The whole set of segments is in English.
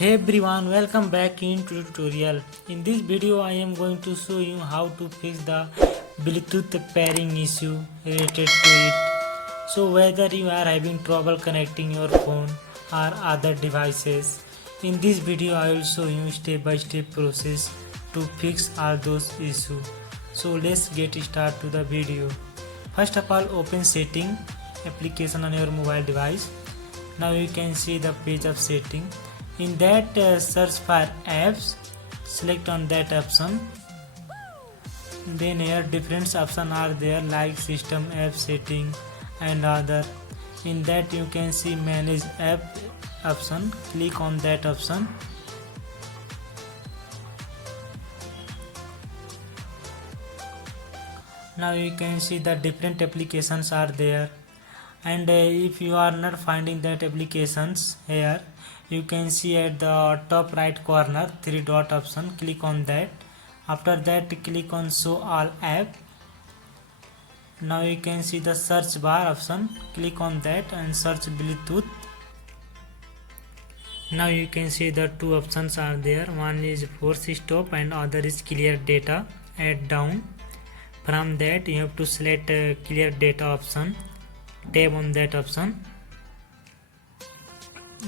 Hey everyone, welcome back into the tutorial. In this video I am going to show you how to fix the Bluetooth pairing issue related to it. So whether you are having trouble connecting your phone or other devices, in this video I will show you step by step process to fix all those issues. So let's get started to the video. First of all, open setting application on your mobile device. Now you can see the page of setting. In that search for apps, select on that option. Then here different options are there like system app setting and other. In that you can see manage app option. Click on that option. Now you can see the different applications are there, and if you are not finding that applications here, you can see at the top right corner three dot option. Click on that. After that click on show all app. Now you can see the search bar option. Click on that and search Bluetooth. Now you can see the two options are there. One is force stop and other is clear data. Add down. From that you have to select clear data option. Tap on that option.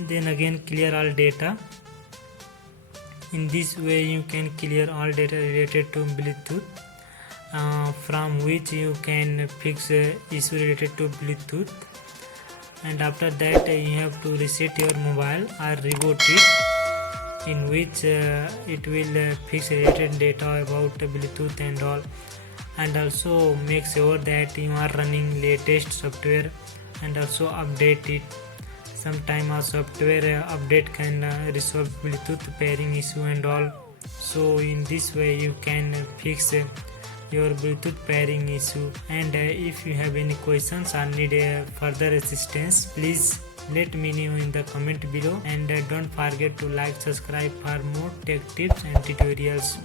Then again clear all data. In this way you can clear all data related to Bluetooth, from which you can fix issue related to Bluetooth. And after that you have to reset your mobile or reboot it, in which it will fix related data about Bluetooth and all. And also make sure that you are running latest software and also update it. Sometime a software update can resolve Bluetooth pairing issue and all. So in this way you can fix your Bluetooth pairing issue. And if you have any questions or need further assistance, please let me know in the comment below. And don't forget to like, subscribe for more tech tips and tutorials.